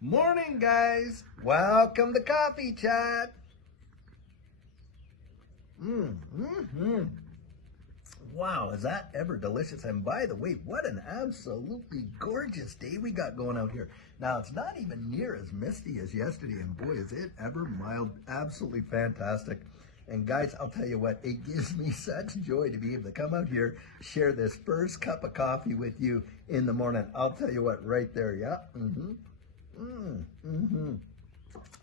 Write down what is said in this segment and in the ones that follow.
Morning, guys. Welcome to Coffee Chat. Wow, is that ever delicious? And by the way, what an absolutely gorgeous day we got going out here. Now, it's not even near as misty as yesterday, and boy, is it ever mild. Absolutely fantastic. And guys, I'll tell you what, it gives me such joy to be able to come out here, share this first cup of coffee with you in the morning. I'll tell you what, right there, yeah.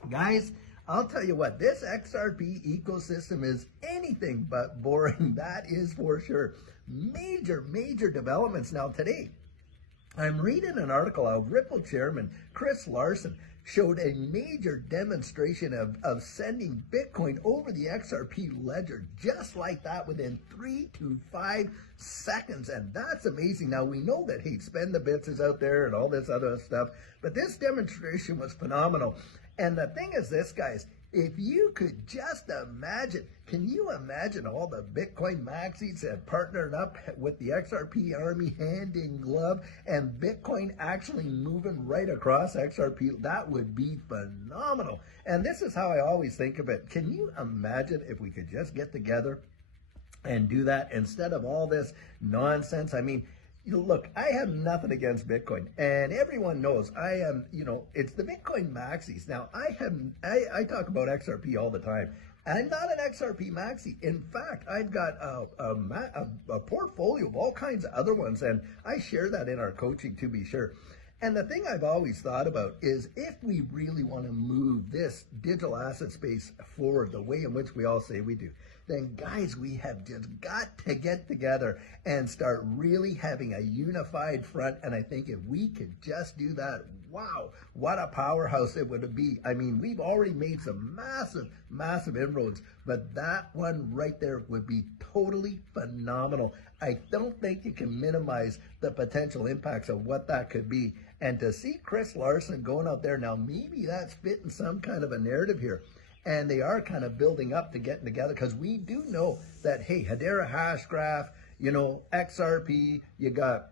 Guys, I'll tell you what, this XRP ecosystem is anything but boring. That is for sure. Major developments now today. I'm reading an article how Ripple chairman Chris Larson showed a major demonstration of sending Bitcoin over the XRP ledger just like that within 3 to 5 seconds. And that's amazing. Now, we know that, hey, Spend the Bits is out there and all this other stuff, but this demonstration was phenomenal. And the thing is this, guys, if you could just imagine, can you imagine all the Bitcoin maxis that partnered up with the XRP army hand in glove and Bitcoin actually moving right across XRP? That would be phenomenal. And this is how I always think of it. Can you imagine if we could just get together and do that instead of all this nonsense? I mean, look, I have nothing against Bitcoin, and everyone knows I am, it's the Bitcoin maxis. Now, I talk about XRP all the time. I'm not an XRP maxi. In fact, I've got a portfolio of all kinds of other ones, and I share that in our coaching to be sure. And the thing I've always thought about is if we really want to move this digital asset space forward the way in which we all say we do, then guys, we have just got to get together and start really having a unified front. And I think if we could just do that, wow, what a powerhouse it would be. I mean, we've already made some massive inroads, but that one right there would be totally phenomenal. I don't think you can minimize the potential impacts of what that could be. And to see Chris Larson going out there, now maybe that's fitting some kind of a narrative here. And they are kind of building up to getting together because we do know that, hey, Hedera Hashgraph, XRP, you got,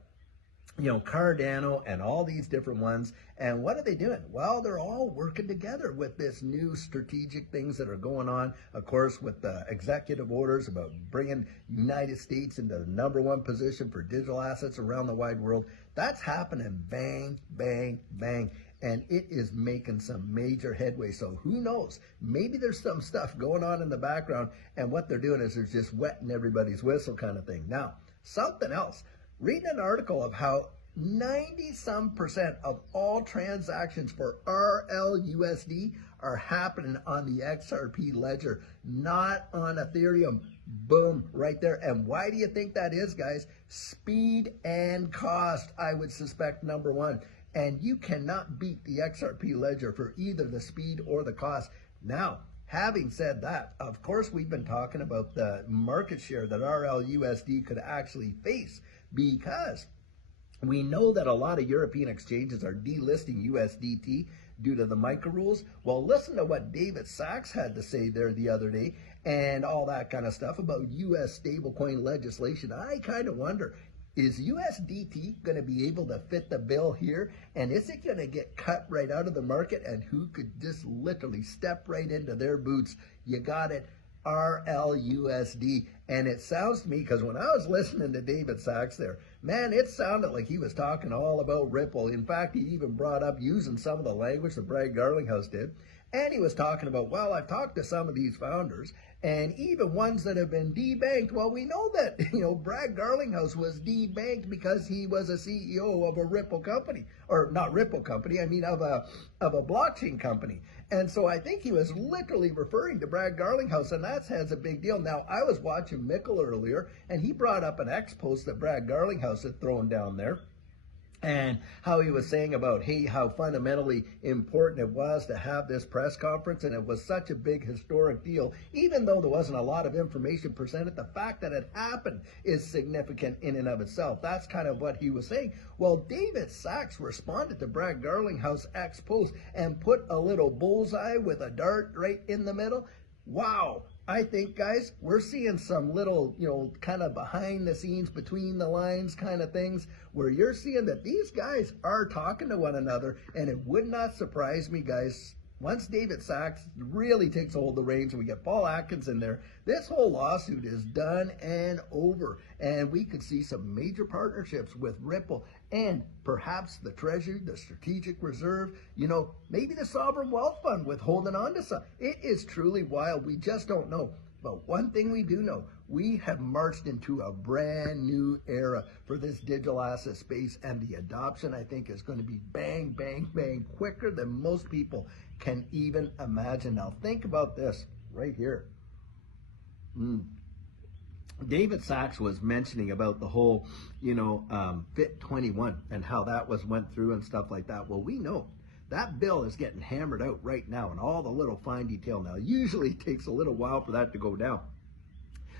Cardano and all these different ones. And what are they doing? Well, they're all working together with this new strategic things that are going on, of course, with the executive orders about bringing United States into the #1 position for digital assets around the wide world. That's happening bang, bang, bang. And it is making some major headway. So who knows? Maybe there's some stuff going on in the background, and what they're doing is they're just wetting everybody's whistle kind of thing. Now, something else. Reading an article of how 90% of all transactions for RLUSD are happening on the XRP ledger, not on Ethereum. Boom, right there. And why do you think that is, guys? Speed and cost, I would suspect, #1. And you cannot beat the XRP ledger for either the speed or the cost. Now, having said that, of course, we've been talking about the market share that RLUSD could actually face because we know that a lot of European exchanges are delisting USDT due to the MiCA rules. Well, listen to what David Sachs had to say there the other day and all that kind of stuff about US stablecoin legislation. I kind of wonder, is USDT going to be able to fit the bill here? And is it going to get cut right out of the market? And who could just literally step right into their boots? You got it, RLUSD. And it sounds to me, because when I was listening to David Sachs there, man, it sounded like he was talking all about Ripple. In fact, he even brought up using some of the language that Brad Garlinghouse did. And he was talking about, well, I've talked to some of these founders, and even ones that have been debanked. Well, we know that, Brad Garlinghouse was debanked because he was a CEO of a Ripple company, or not Ripple company, I mean of a blockchain company. And so I think he was literally referring to Brad Garlinghouse, and that's a big deal. Now, I was watching Mickle earlier, and he brought up an X post that Brad Garlinghouse had thrown down there. And how he was saying about, hey, how fundamentally important it was to have this press conference, and it was such a big historic deal. Even though there wasn't a lot of information presented, the fact that it happened is significant in and of itself. That's kind of what he was saying. Well, David Sachs responded to Brad Garlinghouse X post and put a little bullseye with a dart right in the middle. Wow. I think, guys, we're seeing some little, kind of behind the scenes, between the lines kind of things where you're seeing that these guys are talking to one another. And it would not surprise me, guys, once David Sachs really takes hold of the reins and we get Paul Atkins in there, this whole lawsuit is done and over. And we could see some major partnerships with Ripple and perhaps the Treasury, the Strategic Reserve, maybe the Sovereign Wealth Fund with holding on to some. It is truly wild. We just don't know. But one thing we do know, we have marched into a brand new era for this digital asset space, and the adoption, I think, is going to be bang, bang, bang, quicker than most people can even imagine. Now, think about this right here. David Sachs was mentioning about the whole, Fit 21 and how that went through and stuff like that. Well, we know that bill is getting hammered out right now, and all the little fine detail. Now, usually it takes a little while for that to go down.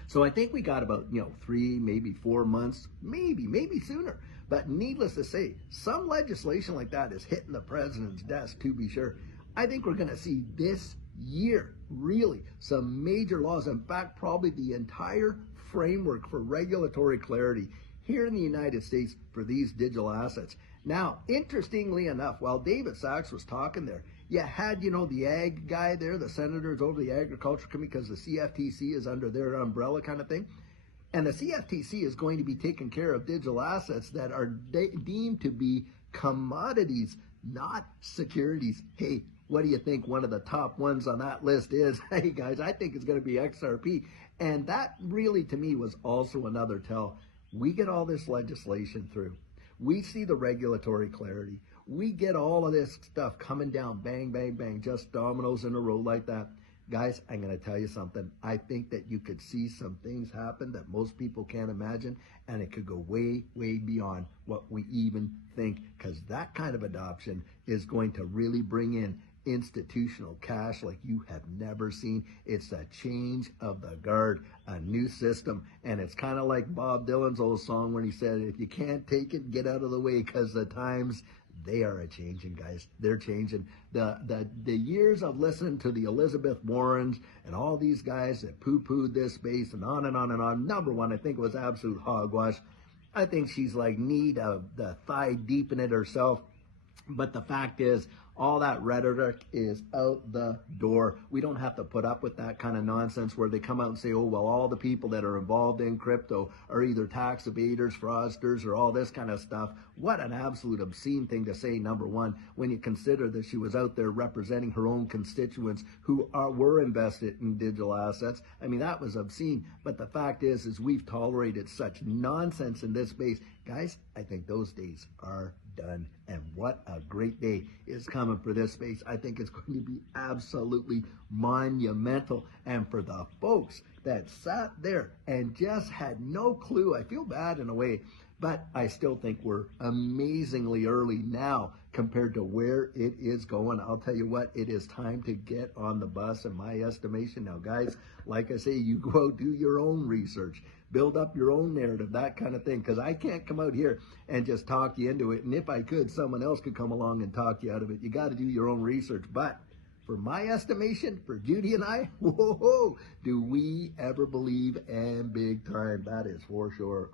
So I think we got about, 3, maybe 4 months, maybe sooner. But needless to say, some legislation like that is hitting the president's desk, to be sure. I think we're going to see this year, really, some major laws. In fact, probably the entire framework for regulatory clarity here in the United States for these digital assets. Now, interestingly enough, while David Sachs was talking there, you had, the ag guy there, the senators over the Agriculture Committee, because the CFTC is under their umbrella kind of thing. And the CFTC is going to be taking care of digital assets that are deemed to be commodities, not securities. Hey, what do you think one of the top ones on that list is? Hey, guys, I think it's going to be XRP. And that really, to me, was also another tell. We get all this legislation through. We see the regulatory clarity. We get all of this stuff coming down, bang, bang, bang, just dominoes in a row like that. Guys, I'm going to tell you something. I think that you could see some things happen that most people can't imagine, and it could go way, way beyond what we even think, because that kind of adoption is going to really bring in institutional cash like you have never seen. It's a change of the guard, a new system. And it's kind of like Bob Dylan's old song when he said, if you can't take it, get out of the way, because the times, they are a-changing, guys. They're changing. The years of listening to the Elizabeth Warrens and all these guys that poo-pooed this space and on and on and on. Number one, I think it was absolute hogwash. I think she's like knee to the thigh deep in it herself. But the fact is, all that rhetoric is out the door. We don't have to put up with that kind of nonsense where they come out and say, oh, well, all the people that are involved in crypto are either tax evaders, fraudsters, or all this kind of stuff. What an absolute obscene thing to say, number one, when you consider that she was out there representing her own constituents who were invested in digital assets. I mean, that was obscene. But the fact is we've tolerated such nonsense in this space. Guys, I think those days are done. And what a great day is coming for this space. I think it's going to be absolutely monumental. And for the folks that sat there and just had no clue, I feel bad in a way, but I still think we're amazingly early now compared to where it is going. I'll tell you what, it is time to get on the bus in my estimation. Now, guys, like I say, you go out, do your own research, build up your own narrative, that kind of thing, because I can't come out here and just talk you into it. And if I could, someone else could come along and talk you out of it. You got to do your own research. But for my estimation, for Judy and I, whoa, do we ever believe, and big time, that is for sure.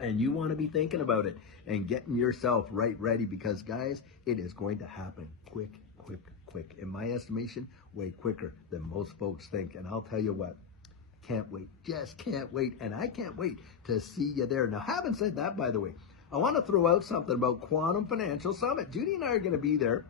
And you want to be thinking about it and getting yourself ready, because, guys, it is going to happen quick. In my estimation, way quicker than most folks think. And I'll tell you what, can't wait, just can't wait. And I can't wait to see you there. Now, having said that, by the way, I want to throw out something about Quantum Financial Summit. Judy and I are going to be there.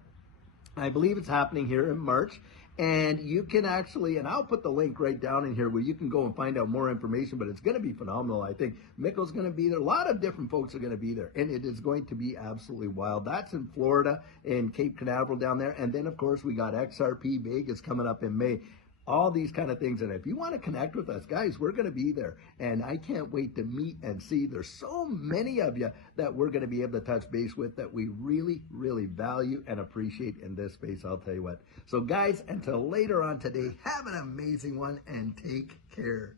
I believe it's happening here in March. And you can actually, and I'll put the link right down in here where you can go and find out more information, but it's going to be phenomenal. I think Mikkel's going to be there. A lot of different folks are going to be there, and it is going to be absolutely wild. That's in Florida, in Cape Canaveral down there. And then, of course, we got XRP Vegas coming up in May. All these kind of things. And if you want to connect with us, guys, we're going to be there. And I can't wait to meet and see. There's so many of you that we're going to be able to touch base with that we really, really value and appreciate in this space, I'll tell you what. So, guys, until later on today, have an amazing one and take care.